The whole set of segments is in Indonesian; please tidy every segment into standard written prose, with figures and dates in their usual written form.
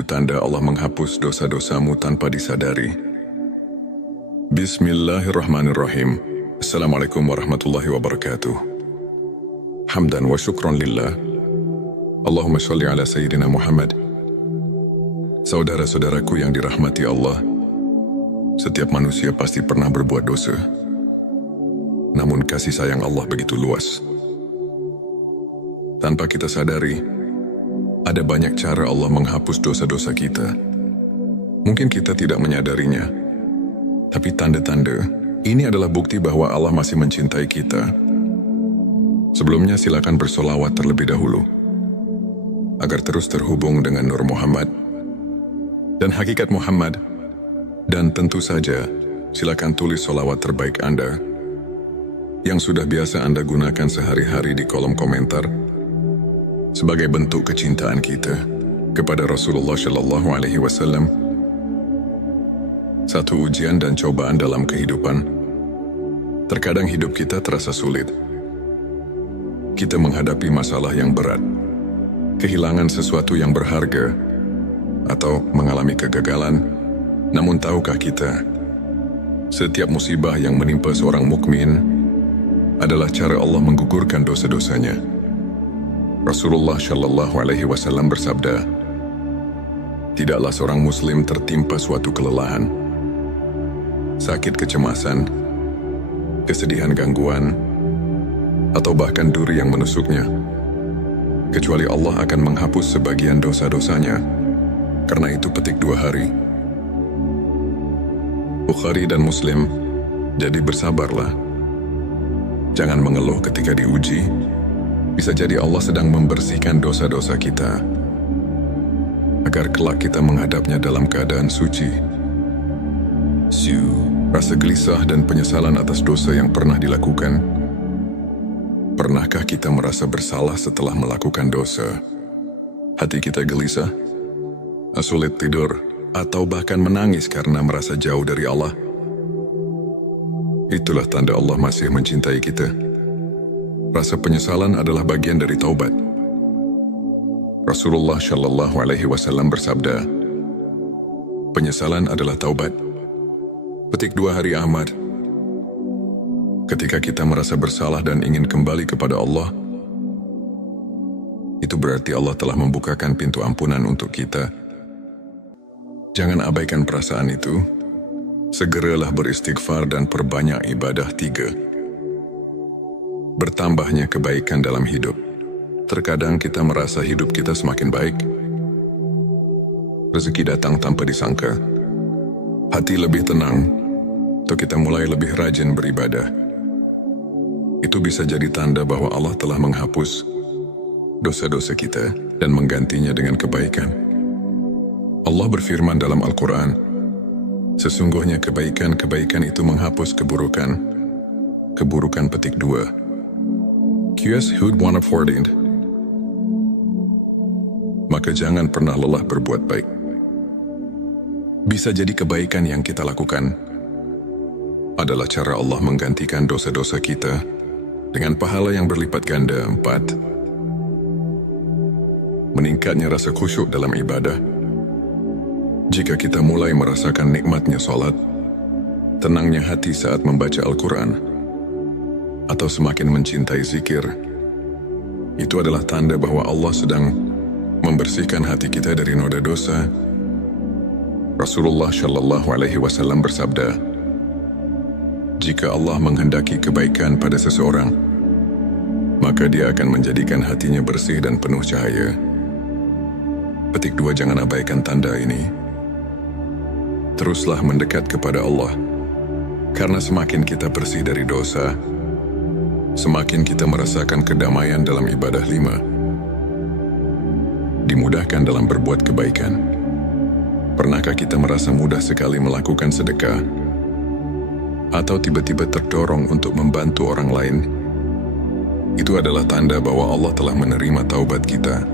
tanda Allah menghapus dosa-dosamu tanpa disadari. Bismillahirrahmanirrahim. Assalamualaikum warahmatullahi wabarakatuh. Hamdan wa syukran lillah. Allahumma sholli ala Sayyidina Muhammad. Saudara-saudaraku yang dirahmati Allah, setiap manusia pasti pernah berbuat dosa. Namun kasih sayang Allah begitu luas. Tanpa kita sadari, ada banyak cara Allah menghapus dosa-dosa kita. Mungkin kita tidak menyadarinya, tapi tanda-tanda ini adalah bukti bahwa Allah masih mencintai kita. Sebelumnya silakan bersolawat terlebih dahulu, agar terus terhubung dengan Nur Muhammad dan hakikat Muhammad. Dan tentu saja, silakan tulis solawat terbaik Anda yang sudah biasa Anda gunakan sehari-hari di kolom komentar sebagai bentuk kecintaan kita kepada Rasulullah Shallallahu Alaihi Wasallam. Satu ujian dan cobaan dalam kehidupan. Terkadang hidup kita terasa sulit. Kita menghadapi masalah yang berat, kehilangan sesuatu yang berharga, atau mengalami kegagalan. Namun tahukah kita, setiap musibah yang menimpa seorang mukmin adalah cara Allah menggugurkan dosa-dosanya. Rasulullah Shallallahu Alaihi Wasallam bersabda, tidaklah seorang muslim tertimpa suatu kelelahan, sakit kecemasan, kesedihan gangguan, atau bahkan duri yang menusuknya, kecuali Allah akan menghapus sebagian dosa-dosanya. Karena itu petik 2 hari. Bukhari dan Muslim, jadi bersabarlah. Jangan mengeluh ketika diuji. Bisa jadi Allah sedang membersihkan dosa-dosa kita, agar kelak kita menghadapnya dalam keadaan suci. Rasa gelisah dan penyesalan atas dosa yang pernah dilakukan. Pernahkah kita merasa bersalah setelah melakukan dosa? Hati kita gelisah, sulit tidur, atau bahkan menangis karena merasa jauh dari Allah. Itulah tanda Allah masih mencintai kita. Rasa penyesalan adalah bagian dari taubat. Rasulullah Shallallahu Alaihi Wasallam bersabda, penyesalan adalah taubat. Petik 2 hari Ahmad. Ketika kita merasa bersalah dan ingin kembali kepada Allah, itu berarti Allah telah membukakan pintu ampunan untuk kita. Jangan abaikan perasaan itu. Segeralah beristighfar dan perbanyak ibadah. 3. Bertambahnya kebaikan dalam hidup. Terkadang kita merasa hidup kita semakin baik. Rezeki datang tanpa disangka. Hati lebih tenang, atau kita mulai lebih rajin beribadah. Itu bisa jadi tanda bahwa Allah telah menghapus dosa-dosa kita dan menggantinya dengan kebaikan. Allah berfirman dalam Al-Quran, sesungguhnya kebaikan-kebaikan itu menghapus keburukan. Keburukan petik 2. QS Hud 114. Maka jangan pernah lelah berbuat baik. Bisa jadi kebaikan yang kita lakukan adalah cara Allah menggantikan dosa-dosa kita dengan pahala yang berlipat ganda. 4. Meningkatnya rasa khusyuk dalam ibadah. Jika kita mulai merasakan nikmatnya salat, tenangnya hati saat membaca Al-Quran, atau semakin mencintai zikir, itu adalah tanda bahwa Allah sedang membersihkan hati kita dari noda dosa. Rasulullah Shallallahu Alaihi Wasallam bersabda, jika Allah menghendaki kebaikan pada seseorang, maka Dia akan menjadikan hatinya bersih dan penuh cahaya. Petik 2. Jangan abaikan tanda ini. Teruslah mendekat kepada Allah, karena semakin kita bersih dari dosa, semakin kita merasakan kedamaian dalam ibadah. 5. Dimudahkan dalam berbuat kebaikan. Pernahkah kita merasa mudah sekali melakukan sedekah, atau tiba-tiba terdorong untuk membantu orang lain? Itu adalah tanda bahwa Allah telah menerima taubat kita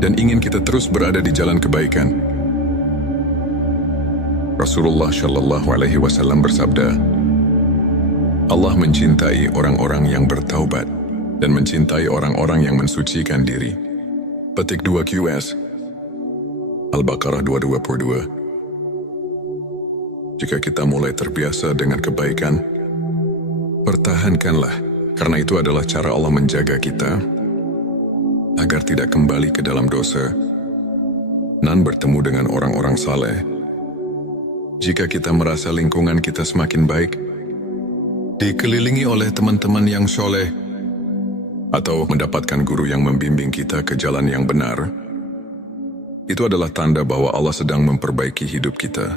dan ingin kita terus berada di jalan kebaikan. Rasulullah Shallallahu Alaihi Wasallam bersabda, Allah mencintai orang-orang yang bertaubat dan mencintai orang-orang yang mensucikan diri. Petik 2 QS. Al-Baqarah 222. Jika kita mulai terbiasa dengan kebaikan, pertahankanlah, karena itu adalah cara Allah menjaga kita agar tidak kembali ke dalam dosa dan bertemu dengan orang-orang saleh. Jika kita merasa lingkungan kita semakin baik, dikelilingi oleh teman-teman yang soleh, atau mendapatkan guru yang membimbing kita ke jalan yang benar, itu adalah tanda bahwa Allah sedang memperbaiki hidup kita.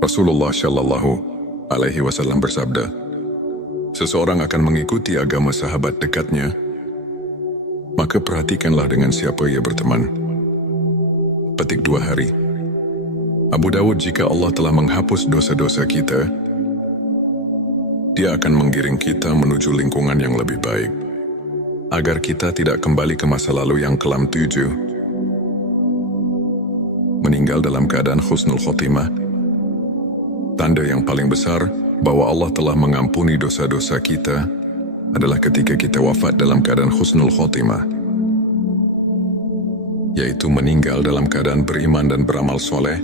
Rasulullah Shallallahu Alaihi Wasallam bersabda, seseorang akan mengikuti agama sahabat dekatnya, maka perhatikanlah dengan siapa ia berteman. Petik 2 hari. Abu Dawud, jika Allah telah menghapus dosa-dosa kita, Dia akan menggiring kita menuju lingkungan yang lebih baik, agar kita tidak kembali ke masa lalu yang kelam. 7. Meninggal dalam keadaan husnul khotimah. Tanda yang paling besar bahwa Allah telah mengampuni dosa-dosa kita adalah ketika kita wafat dalam keadaan husnul khotimah, yaitu meninggal dalam keadaan beriman dan beramal soleh.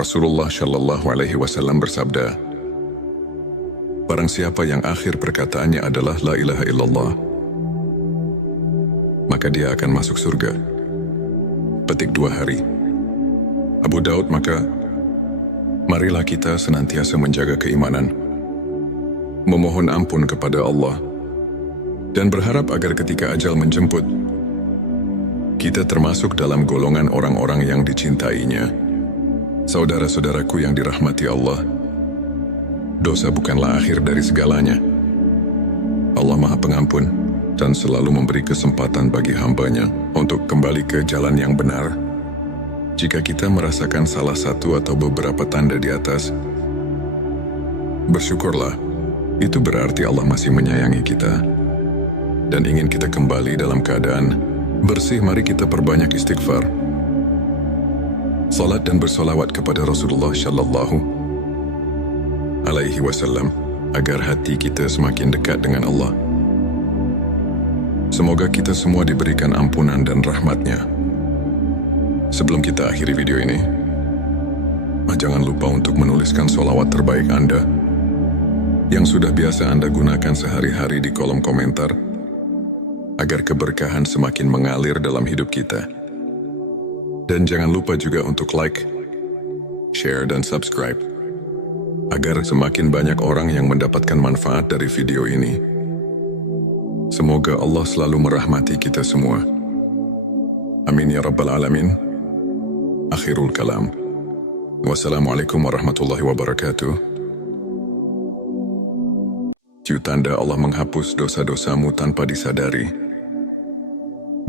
Rasulullah Shallallahu Alaihi Wasallam bersabda, barang siapa yang akhir perkataannya adalah La ilaha illallah, maka dia akan masuk surga. Petik 2 hari. Abu Daud, maka marilah kita senantiasa menjaga keimanan, memohon ampun kepada Allah, dan berharap agar ketika ajal menjemput, kita termasuk dalam golongan orang-orang yang dicintainya. Saudara-saudaraku yang dirahmati Allah, dosa bukanlah akhir dari segalanya. Allah Maha Pengampun dan selalu memberi kesempatan bagi hambanya untuk kembali ke jalan yang benar. Jika kita merasakan salah satu atau beberapa tanda di atas, bersyukurlah. Itu berarti Allah masih menyayangi kita dan ingin kita kembali dalam keadaan bersih. Mari kita perbanyak istighfar, salat dan bersolawat kepada Rasulullah Shallallahu Alaihi Wasallam agar hati kita semakin dekat dengan Allah. Semoga kita semua diberikan ampunan dan rahmat-Nya. Sebelum kita akhiri video ini, jangan lupa untuk menuliskan sholawat terbaik Anda yang sudah biasa Anda gunakan sehari-hari di kolom komentar, agar keberkahan semakin mengalir dalam hidup kita. Dan jangan lupa juga untuk like, share, dan subscribe, agar semakin banyak orang yang mendapatkan manfaat dari video ini. Semoga Allah selalu merahmati kita semua. Amin ya Rabbal Alamin. Akhirul kalam. Wassalamualaikum warahmatullahi wabarakatuh. Tanda Allah menghapus dosa-dosamu tanpa disadari.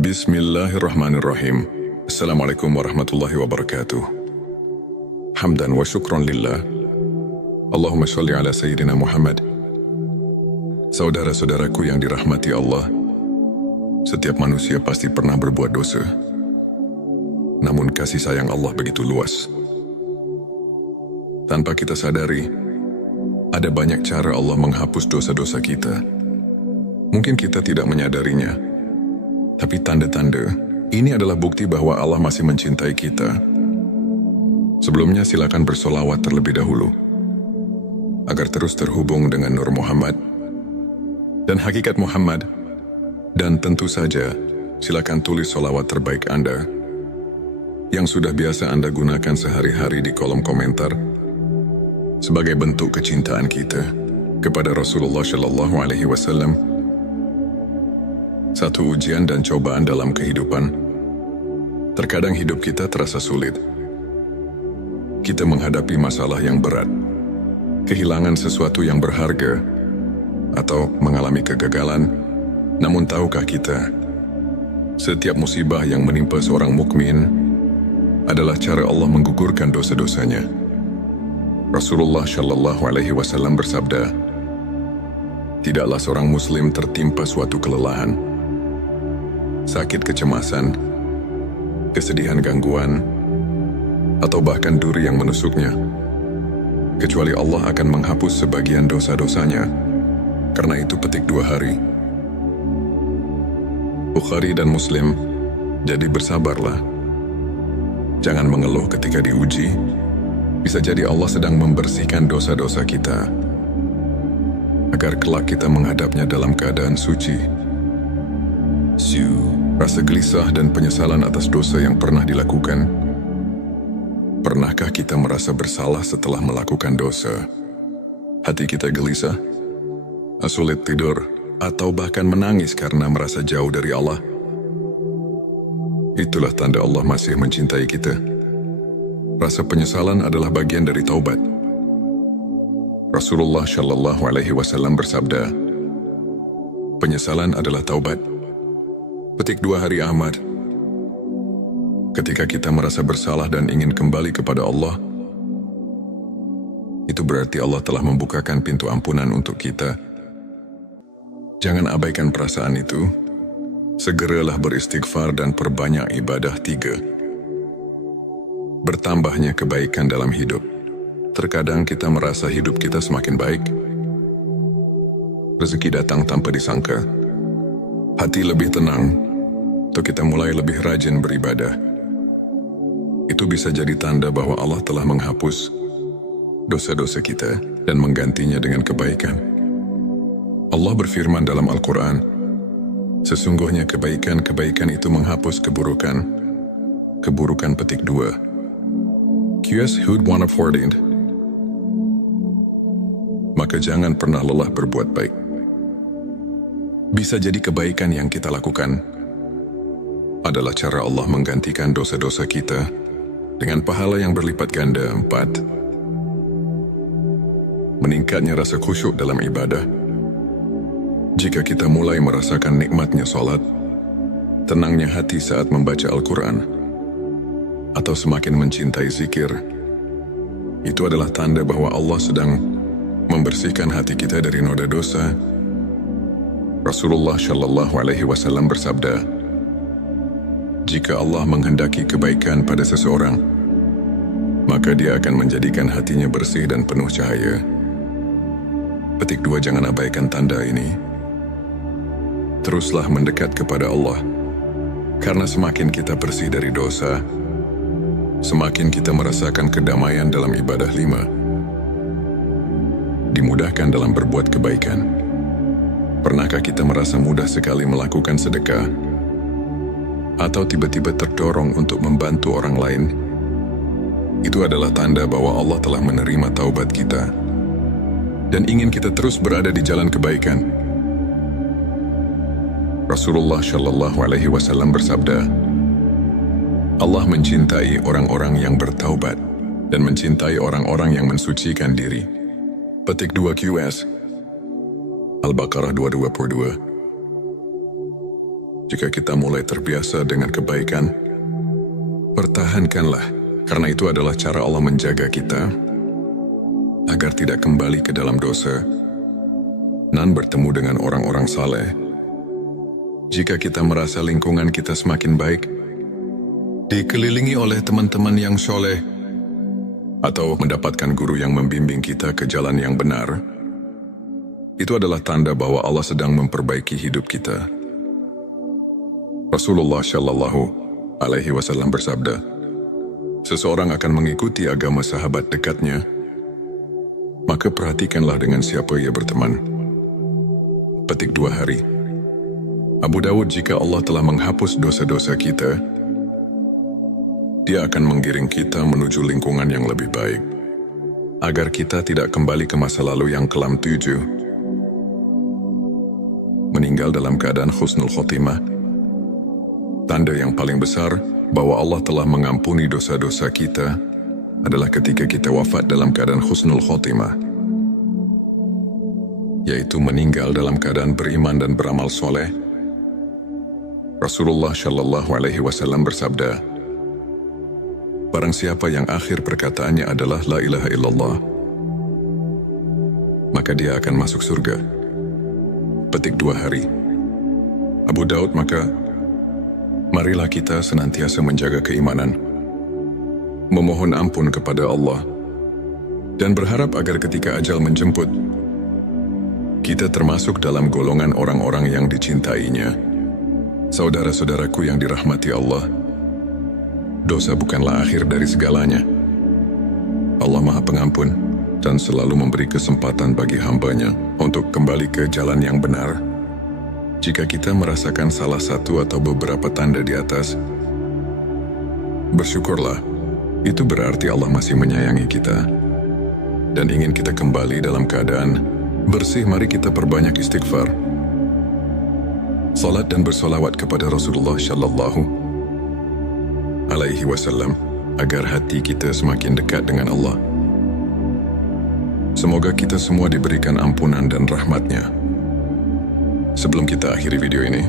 Bismillahirrahmanirrahim. Assalamualaikum warahmatullahi wabarakatuh. Hamdan wa syukron lillah. Allahumma sholli ala Sayyidina Muhammad. Saudara-saudaraku yang dirahmati Allah, setiap manusia pasti pernah berbuat dosa. Namun kasih sayang Allah begitu luas. Tanpa kita sadari, ada banyak cara Allah menghapus dosa-dosa kita. Mungkin kita tidak menyadarinya, tapi tanda-tanda ini adalah bukti bahwa Allah masih mencintai kita. Sebelumnya silakan bersolawat terlebih dahulu, agar terus terhubung dengan Nur Muhammad dan hakikat Muhammad. Dan tentu saja, silakan tulis solawat terbaik Anda yang sudah biasa Anda gunakan sehari-hari di kolom komentar, sebagai bentuk kecintaan kita kepada Rasulullah Shallallahu Alaihi Wasallam. Satu ujian dan cobaan dalam kehidupan. Terkadang hidup kita terasa sulit. Kita menghadapi masalah yang berat, kehilangan sesuatu yang berharga, atau mengalami kegagalan. Namun tahukah kita, setiap musibah yang menimpa seorang mukmin adalah cara Allah menggugurkan dosa-dosanya. Rasulullah Shallallahu Alaihi Wasallam bersabda, tidaklah seorang muslim tertimpa suatu kelelahan, sakit, kecemasan, kesedihan, gangguan, atau bahkan duri yang menusuknya, kecuali Allah akan menghapus sebagian dosa-dosanya. Karena itu petik 2 hari. Bukhari dan Muslim Jadi bersabarlah. Jangan mengeluh ketika diuji. Bisa jadi Allah sedang membersihkan dosa-dosa kita, agar kelak kita menghadapnya dalam keadaan suci. Rasa gelisah dan penyesalan atas dosa yang pernah dilakukan. Pernahkah kita merasa bersalah setelah melakukan dosa? Hati kita gelisah, sulit tidur, atau bahkan menangis karena merasa jauh dari Allah. Itulah tanda Allah masih mencintai kita. Rasa penyesalan adalah bagian dari taubat. Rasulullah Shallallahu Alaihi Wasallam bersabda, penyesalan adalah taubat. Petik 2 Hari Ahmad. Ketika kita merasa bersalah dan ingin kembali kepada Allah, itu berarti Allah telah membukakan pintu ampunan untuk kita. Jangan abaikan perasaan itu. Segeralah beristighfar dan perbanyak ibadah. 3. Bertambahnya kebaikan dalam hidup. Terkadang kita merasa hidup kita semakin baik. Rezeki datang tanpa disangka. Hati lebih tenang, atau kita mulai lebih rajin beribadah. Itu bisa jadi tanda bahwa Allah telah menghapus dosa-dosa kita dan menggantinya dengan kebaikan. Allah berfirman dalam Al-Quran, sesungguhnya kebaikan-kebaikan itu menghapus keburukan. Keburukan petik 2. QS Hud 114. Maka jangan pernah lelah berbuat baik. Bisa jadi kebaikan yang kita lakukan adalah cara Allah menggantikan dosa-dosa kita dengan pahala yang berlipat ganda. 4. Meningkatnya rasa khusyuk dalam ibadah. Jika kita mulai merasakan nikmatnya salat, tenangnya hati saat membaca Al-Quran, atau semakin mencintai zikir, itu adalah tanda bahwa Allah sedang membersihkan hati kita dari noda dosa. Rasulullah Shallallahu Alaihi Wasallam bersabda, jika Allah menghendaki kebaikan pada seseorang, maka Dia akan menjadikan hatinya bersih dan penuh cahaya. Petik 2. Jangan abaikan tanda ini. Teruslah mendekat kepada Allah, karena semakin kita bersih dari dosa, semakin kita merasakan kedamaian dalam ibadah. 5. Dimudahkan dalam berbuat kebaikan. Pernahkah kita merasa mudah sekali melakukan sedekah? Atau tiba-tiba terdorong untuk membantu orang lain? Itu adalah tanda bahwa Allah telah menerima taubat kita dan ingin kita terus berada di jalan kebaikan. Rasulullah Shallallahu Alaihi Wasallam bersabda, Allah mencintai orang-orang yang bertaubat dan mencintai orang-orang yang mensucikan diri. Petik 2 QS Al-Baqarah 222. Jika kita mulai terbiasa dengan kebaikan, pertahankanlah, karena itu adalah cara Allah menjaga kita agar tidak kembali ke dalam dosa dan bertemu dengan orang-orang saleh. Jika kita merasa lingkungan kita semakin baik, dikelilingi oleh teman-teman yang soleh, atau mendapatkan guru yang membimbing kita ke jalan yang benar, itu adalah tanda bahwa Allah sedang memperbaiki hidup kita. Rasulullah Shallallahu Alaihi Wasallam bersabda, seseorang akan mengikuti agama sahabat dekatnya, maka perhatikanlah dengan siapa ia berteman. Petik 2 hari. Abu Dawud, jika Allah telah menghapus dosa-dosa kita, Dia akan menggiring kita menuju lingkungan yang lebih baik, agar kita tidak kembali ke masa lalu yang kelam. 7. Meninggal dalam keadaan husnul khotimah. Tanda yang paling besar bahwa Allah telah mengampuni dosa-dosa kita adalah ketika kita wafat dalam keadaan husnul khotimah, yaitu meninggal dalam keadaan beriman dan beramal soleh. Rasulullah Shallallahu Alaihi Wasallam bersabda, barang siapa yang akhir perkataannya adalah La ilaha illallah, maka dia akan masuk surga. Petik 2 hari. Abu Daud, maka marilah kita senantiasa menjaga keimanan, memohon ampun kepada Allah, dan berharap agar ketika ajal menjemput, kita termasuk dalam golongan orang-orang yang dicintainya. Saudara-saudaraku yang dirahmati Allah, dosa bukanlah akhir dari segalanya. Allah Maha Pengampun dan selalu memberi kesempatan bagi hamba-Nya untuk kembali ke jalan yang benar. Jika kita merasakan salah satu atau beberapa tanda di atas, bersyukurlah. Itu berarti Allah masih menyayangi kita dan ingin kita kembali dalam keadaan bersih. Mari kita perbanyak istighfar, salat dan bersolawat kepada Rasulullah Shallallahu Alaihi Wasallam agar hati kita semakin dekat dengan Allah. Semoga kita semua diberikan ampunan dan rahmat-Nya. Sebelum kita akhiri video ini,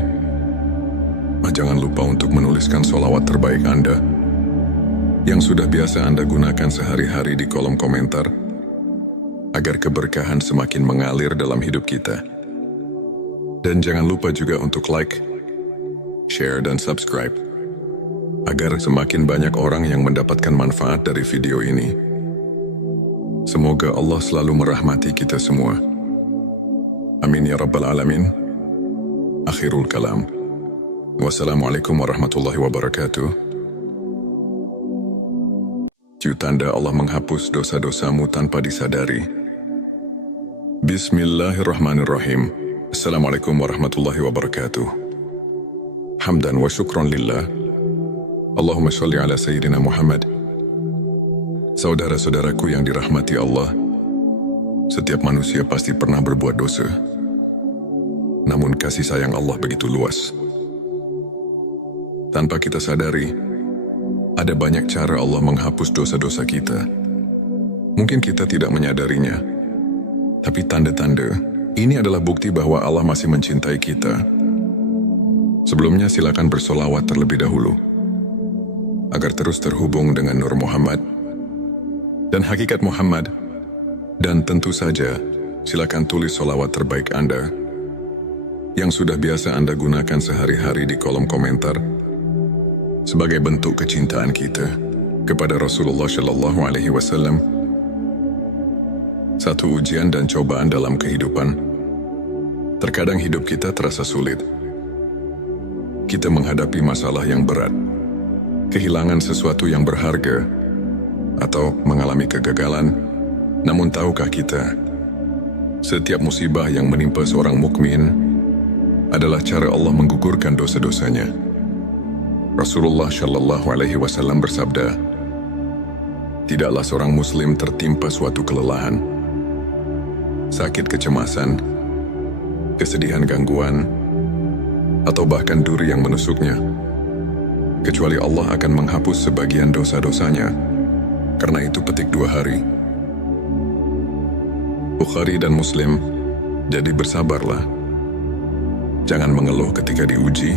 jangan lupa untuk menuliskan solawat terbaik Anda yang sudah biasa Anda gunakan sehari-hari di kolom komentar agar keberkahan semakin mengalir dalam hidup kita. Dan jangan lupa juga untuk like, share, dan subscribe agar semakin banyak orang yang mendapatkan manfaat dari video ini. Semoga Allah selalu merahmati kita semua. Amin ya Rabbal Alamin. Akhirul kalam. Wassalamualaikum warahmatullahi wabarakatuh. Tanda Allah menghapus dosa-dosamu tanpa disadari. Bismillahirrahmanirrahim. Assalamualaikum warahmatullahi wabarakatuh. Hamdan wa syukran lillah. Allahumma sholli ala Sayyidina Muhammad. Saudara-saudaraku yang dirahmati Allah, setiap manusia pasti pernah berbuat dosa. Namun kasih sayang Allah begitu luas. Tanpa kita sadari, ada banyak cara Allah menghapus dosa-dosa kita. Mungkin kita tidak menyadarinya, tapi tanda-tanda ini adalah bukti bahwa Allah masih mencintai kita. Sebelumnya silakan bersolawat terlebih dahulu agar terus terhubung dengan Nur Muhammad dan hakikat Muhammad. Dan tentu saja, silakan tulis solawat terbaik Anda yang sudah biasa Anda gunakan sehari-hari di kolom komentar sebagai bentuk kecintaan kita kepada Rasulullah Shallallahu Alaihi Wasallam. Satu ujian dan cobaan dalam kehidupan. Terkadang hidup kita terasa sulit. Kita menghadapi masalah yang berat, kehilangan sesuatu yang berharga, atau mengalami kegagalan. Namun tahukah kita, setiap musibah yang menimpa seorang mukmin adalah cara Allah menggugurkan dosa-dosanya. Rasulullah Shallallahu Alaihi Wasallam bersabda, tidaklah seorang muslim tertimpa suatu kelelahan, sakit kecemasan, kesedihan gangguan, atau bahkan duri yang menusuknya, kecuali Allah akan menghapus sebagian dosa-dosanya. Karena itu petik 2 hari. Bukhari dan Muslim, jadi bersabarlah. Jangan mengeluh ketika diuji.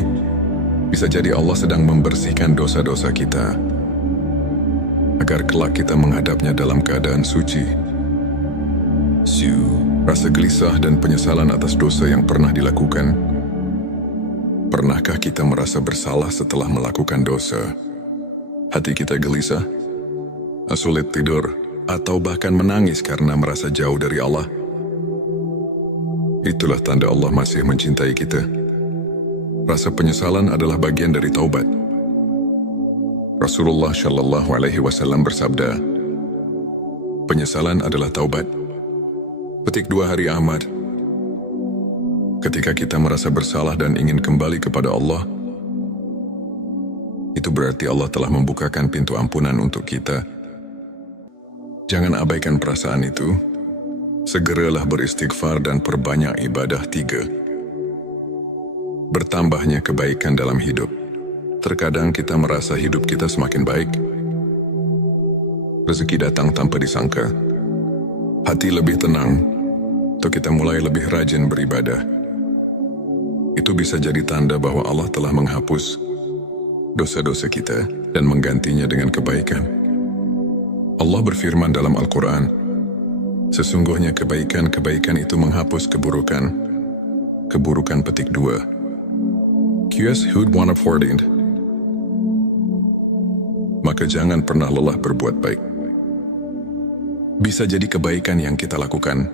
Bisa jadi Allah sedang membersihkan dosa-dosa kita, agar kelak kita menghadapnya dalam keadaan suci. Rasa gelisah dan penyesalan atas dosa yang pernah dilakukan. Pernahkah kita merasa bersalah setelah melakukan dosa? Hati kita gelisah, sulit tidur, atau bahkan menangis karena merasa jauh dari Allah. Itulah tanda Allah masih mencintai kita. Rasa penyesalan adalah bagian dari taubat. Rasulullah Shallallahu Alaihi Wasallam bersabda, penyesalan adalah taubat. Petik 2 hari Ahmad. Ketika kita merasa bersalah dan ingin kembali kepada Allah, itu berarti Allah telah membukakan pintu ampunan untuk kita. Jangan abaikan perasaan itu. Segeralah beristighfar dan perbanyak ibadah. 3. Bertambahnya kebaikan dalam hidup. Terkadang kita merasa hidup kita semakin baik. Rezeki datang tanpa disangka. Hati lebih tenang, atau kita mulai lebih rajin beribadah. Itu bisa jadi tanda bahwa Allah telah menghapus dosa-dosa kita dan menggantinya dengan kebaikan. Allah berfirman dalam Al-Quran, sesungguhnya kebaikan-kebaikan itu menghapus keburukan. Keburukan petik 2. QS Hud 114. Maka jangan pernah lelah berbuat baik. Bisa jadi kebaikan yang kita lakukan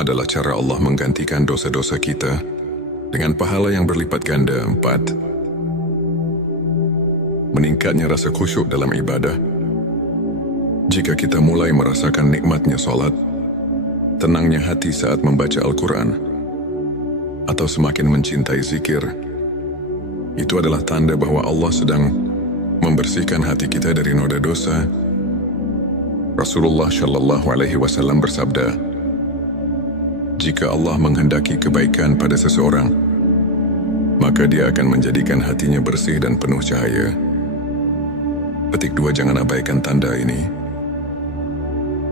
adalah cara Allah menggantikan dosa-dosa kita dengan pahala yang berlipat ganda. 4. Meningkatnya rasa khusyuk dalam ibadah. Jika kita mulai merasakan nikmatnya solat, tenangnya hati saat membaca Al-Quran, atau semakin mencintai zikir, itu adalah tanda bahwa Allah sedang membersihkan hati kita dari noda dosa. Rasulullah Shallallahu Alaihi Wasallam bersabda, jika Allah menghendaki kebaikan pada seseorang, maka Dia akan menjadikan hatinya bersih dan penuh cahaya. Petik 2. Jangan abaikan tanda ini.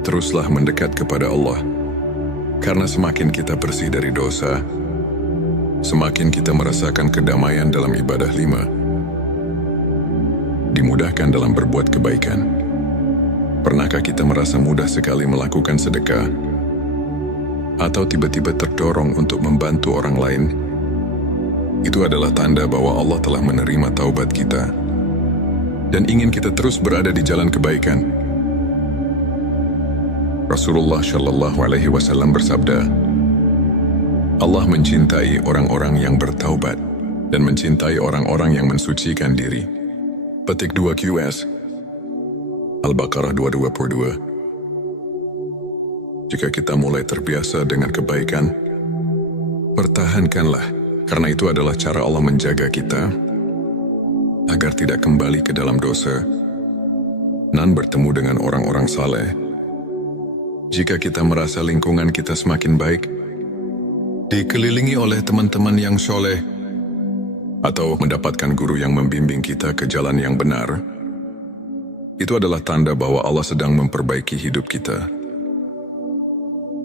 Teruslah mendekat kepada Allah, karena semakin kita bersih dari dosa, semakin kita merasakan kedamaian dalam ibadah. 5. Dimudahkan dalam berbuat kebaikan. Pernahkah kita merasa mudah sekali melakukan sedekah, atau tiba-tiba terdorong untuk membantu orang lain? Itu adalah tanda bahwa Allah telah menerima taubat kita dan ingin kita terus berada di jalan kebaikan. Rasulullah Shallallahu Alaihi Wasallam bersabda, Allah mencintai orang-orang yang bertaubat dan mencintai orang-orang yang mensucikan diri. Petik 2 QS Al-Baqarah 222. Jika kita mulai terbiasa dengan kebaikan, pertahankanlah, karena itu adalah cara Allah menjaga kita agar tidak kembali ke dalam dosa dan bertemu dengan orang-orang saleh. Jika kita merasa lingkungan kita semakin baik, dikelilingi oleh teman-teman yang soleh, atau mendapatkan guru yang membimbing kita ke jalan yang benar, itu adalah tanda bahwa Allah sedang memperbaiki hidup kita.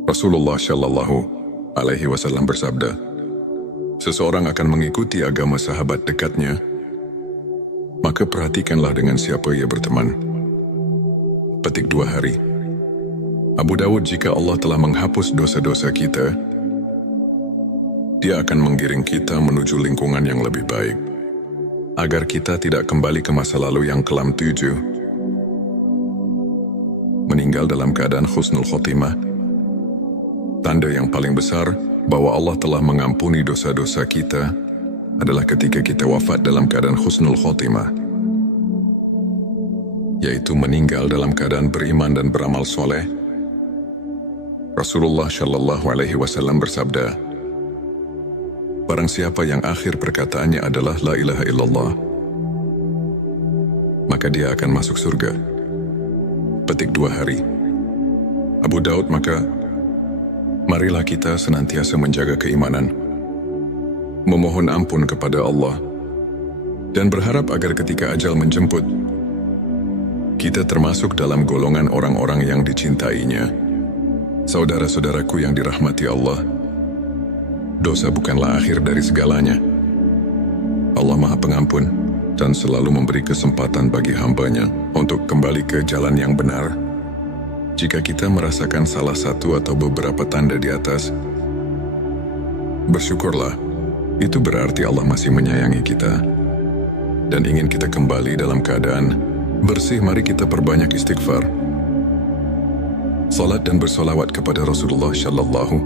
Rasulullah Shallallahu Alaihi Wasallam bersabda, seseorang akan mengikuti agama sahabat dekatnya, maka perhatikanlah dengan siapa ia berteman. Petik 2 hari. Abu Dawud, jika Allah telah menghapus dosa-dosa kita, Dia akan menggiring kita menuju lingkungan yang lebih baik, agar kita tidak kembali ke masa lalu yang kelam. 7. Meninggal dalam keadaan husnul khotimah. Tanda yang paling besar bahwa Allah telah mengampuni dosa-dosa kita adalah ketika kita wafat dalam keadaan husnul khotimah, yaitu meninggal dalam keadaan beriman dan beramal soleh. Rasulullah Shallallahu Alaihi Wasallam bersabda, barang siapa yang akhir perkataannya adalah La ilaha illallah, maka dia akan masuk surga. Petik 2 hari. Abu Daud, maka marilah kita senantiasa menjaga keimanan, memohon ampun kepada Allah, dan berharap agar ketika ajal menjemput, kita termasuk dalam golongan orang-orang yang dicintainya. Saudara-saudaraku yang dirahmati Allah, dosa bukanlah akhir dari segalanya. Allah Maha Pengampun dan selalu memberi kesempatan bagi hamba-Nya untuk kembali ke jalan yang benar. Jika kita merasakan salah satu atau beberapa tanda di atas, bersyukurlah. Itu berarti Allah masih menyayangi kita dan ingin kita kembali dalam keadaan bersih. Mari kita perbanyak istighfar, salat dan bersolawat kepada Rasulullah Shallallahu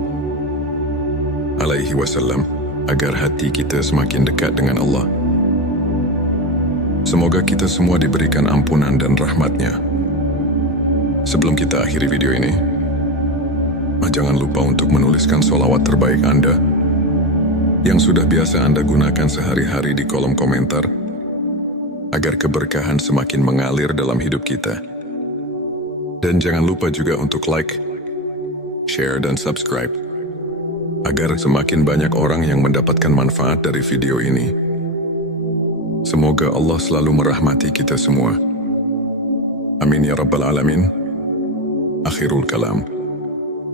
Alaihi Wasallam agar hati kita semakin dekat dengan Allah. Semoga kita semua diberikan ampunan dan rahmat-Nya. Sebelum kita akhiri video ini, jangan lupa untuk menuliskan sholawat terbaik Anda yang sudah biasa Anda gunakan sehari-hari di kolom komentar, agar keberkahan semakin mengalir dalam hidup kita. Dan jangan lupa juga untuk like, share, dan subscribe, agar semakin banyak orang yang mendapatkan manfaat dari video ini. Semoga Allah selalu merahmati kita semua. Amin ya Rabbal Alamin. Akhirul kalam.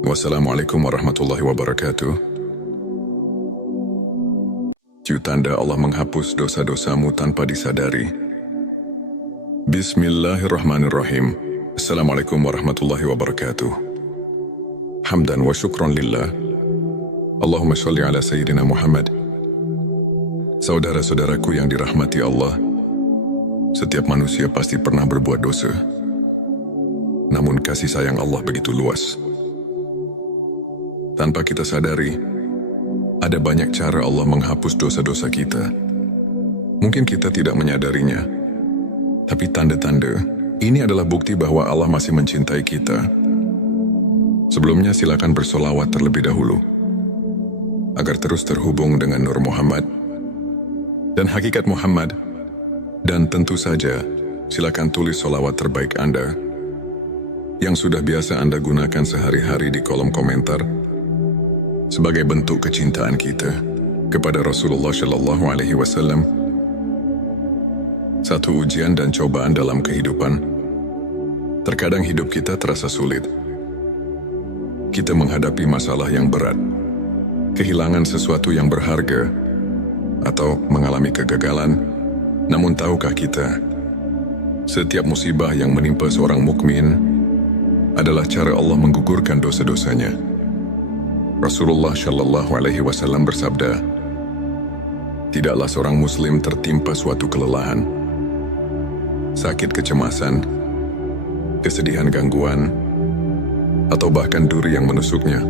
Wassalamualaikum warahmatullahi wabarakatuh. Tanda Allah menghapus dosa-dosamu tanpa disadari. Bismillahirrahmanirrahim. Assalamualaikum warahmatullahi wabarakatuh. Hamdan wa syukran lillah. Allahumma sholli ala Sayyidina Muhammad. Saudara-saudaraku yang dirahmati Allah, setiap manusia pasti pernah berbuat dosa. Namun kasih sayang Allah begitu luas. Tanpa kita sadari, Ada banyak cara Allah menghapus dosa-dosa kita. Mungkin kita tidak menyadarinya, tapi tanda-tanda ini adalah bukti bahwa Allah masih mencintai kita. Sebelumnya silakan bersolawat terlebih dahulu, agar terus terhubung dengan Nur Muhammad dan hakikat Muhammad. Dan tentu saja, silakan tulis solawat terbaik Anda yang sudah biasa Anda gunakan sehari-hari di kolom komentar sebagai bentuk kecintaan kita kepada Rasulullah Shallallahu Alaihi Wasallam. Satu ujian dan cobaan dalam kehidupan. Terkadang hidup kita terasa sulit. Kita menghadapi masalah yang berat, kehilangan sesuatu yang berharga, atau mengalami kegagalan. Namun tahukah kita, setiap musibah yang menimpa seorang mukmin adalah cara Allah menggugurkan dosa-dosanya. Rasulullah Shallallahu Alaihi Wasallam bersabda, tidaklah seorang muslim tertimpa suatu kelelahan, sakit kecemasan, kesedihan gangguan, atau bahkan duri yang menusuknya,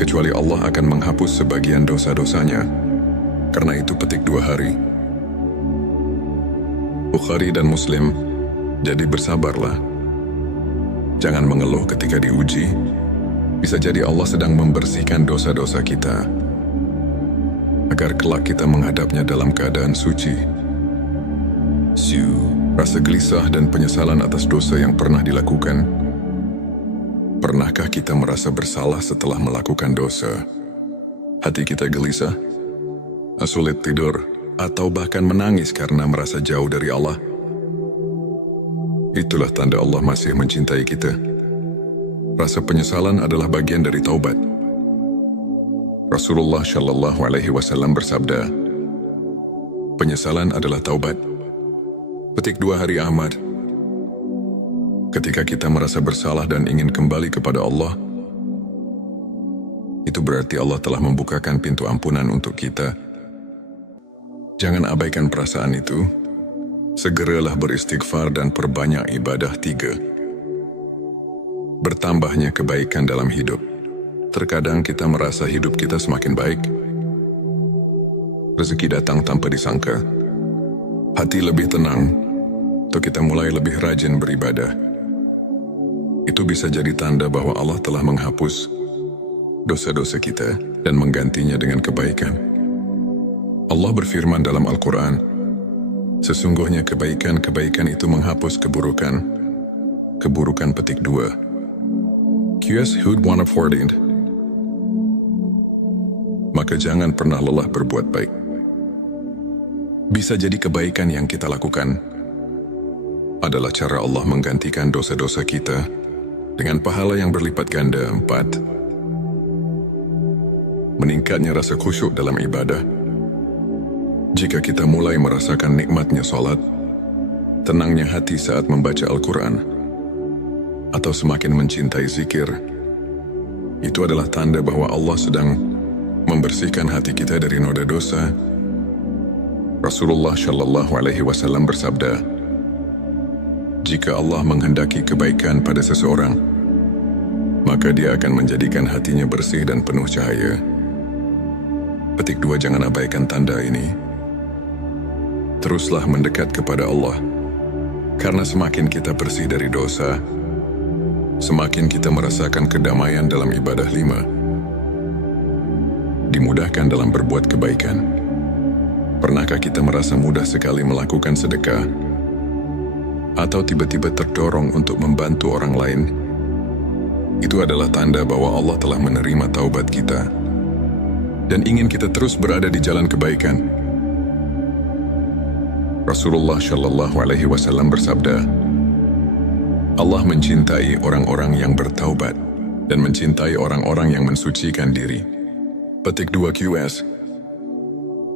kecuali Allah akan menghapus sebagian dosa-dosanya. Karena itu petik 2 hari. Bukhari dan Muslim, jadi bersabarlah. Jangan mengeluh ketika diuji. Bisa jadi Allah sedang membersihkan dosa-dosa kita, agar kelak kita menghadapnya dalam keadaan suci. Rasa gelisah dan penyesalan atas dosa yang pernah dilakukan. Pernahkah kita merasa bersalah setelah melakukan dosa? Hati kita gelisah, sulit tidur, atau bahkan menangis karena merasa jauh dari Allah. Itulah tanda Allah masih mencintai kita. Rasa penyesalan adalah bagian dari taubat. Rasulullah Shallallahu Alaihi Wasallam bersabda, penyesalan adalah taubat. Petik 2 hari Ahmad. Ketika kita merasa bersalah dan ingin kembali kepada Allah, itu berarti Allah telah membukakan pintu ampunan untuk kita. Jangan abaikan perasaan itu. Segeralah beristighfar dan perbanyak ibadah. 3. Bertambahnya kebaikan dalam hidup. Terkadang kita merasa hidup kita semakin baik. Rezeki datang tanpa disangka. Hati lebih tenang, atau kita mulai lebih rajin beribadah. Itu bisa jadi tanda bahwa Allah telah menghapus dosa-dosa kita dan menggantinya dengan kebaikan. Allah berfirman dalam Al-Quran, sesungguhnya kebaikan-kebaikan itu menghapus keburukan. Keburukan petik 2. QS Hud 114. Maka jangan pernah lelah berbuat baik. Bisa jadi kebaikan yang kita lakukan adalah cara Allah menggantikan dosa-dosa kita dengan pahala yang berlipat ganda. 4. Meningkatnya rasa khusyuk dalam ibadah. Jika kita mulai merasakan nikmatnya salat, tenangnya hati saat membaca Al-Quran, atau semakin mencintai zikir, itu adalah tanda bahwa Allah sedang membersihkan hati kita dari noda dosa. Rasulullah Shallallahu Alaihi Wasallam bersabda, jika Allah menghendaki kebaikan pada seseorang, maka Dia akan menjadikan hatinya bersih dan penuh cahaya. Petik 2. Jangan abaikan tanda ini. Teruslah mendekat kepada Allah, karena semakin kita bersih dari dosa, semakin kita merasakan kedamaian dalam ibadah. 5. Dimudahkan dalam berbuat kebaikan. Pernahkah kita merasa mudah sekali melakukan sedekah, atau tiba-tiba terdorong untuk membantu orang lain? Itu adalah tanda bahwa Allah telah menerima taubat kita dan ingin kita terus berada di jalan kebaikan. Rasulullah Shallallahu Alaihi Wasallam bersabda, Allah mencintai orang-orang yang bertaubat dan mencintai orang-orang yang mensucikan diri. Petik 2 QS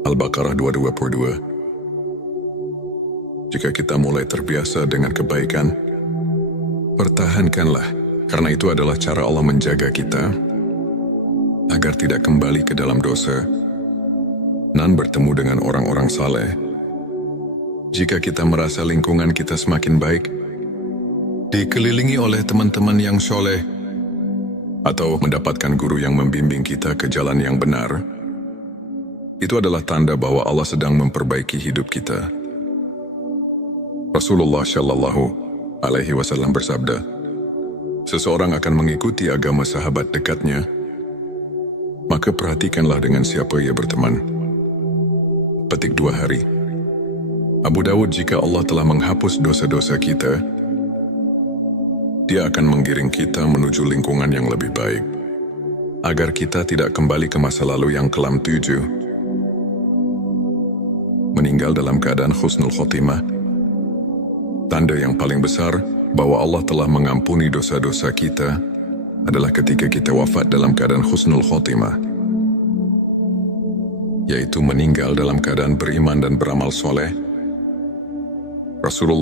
Al-Baqarah 222. Jika kita mulai terbiasa dengan kebaikan, pertahankanlah, karena itu adalah cara Allah menjaga kita agar tidak kembali ke dalam dosa dan bertemu dengan orang-orang saleh. Jika kita merasa lingkungan kita semakin baik, dikelilingi oleh teman-teman yang soleh, atau mendapatkan guru yang membimbing kita ke jalan yang benar, itu adalah tanda bahwa Allah sedang memperbaiki hidup kita. Rasulullah Shallallahu Alaihi Wasallam bersabda, seseorang akan mengikuti agama sahabat dekatnya, maka perhatikanlah dengan siapa ia berteman. Petik 2 hari. Abu Dawud, jika Allah telah menghapus dosa-dosa kita, Dia akan menggiring kita menuju lingkungan yang lebih baik, agar kita tidak kembali ke masa lalu yang kelam. 7. Meninggal dalam keadaan husnul khotimah. Tanda yang paling besar bahwa Allah telah mengampuni dosa-dosa kita adalah ketika kita wafat dalam keadaan husnul khotimah, yaitu meninggal dalam keadaan beriman dan beramal soleh. Rasulullah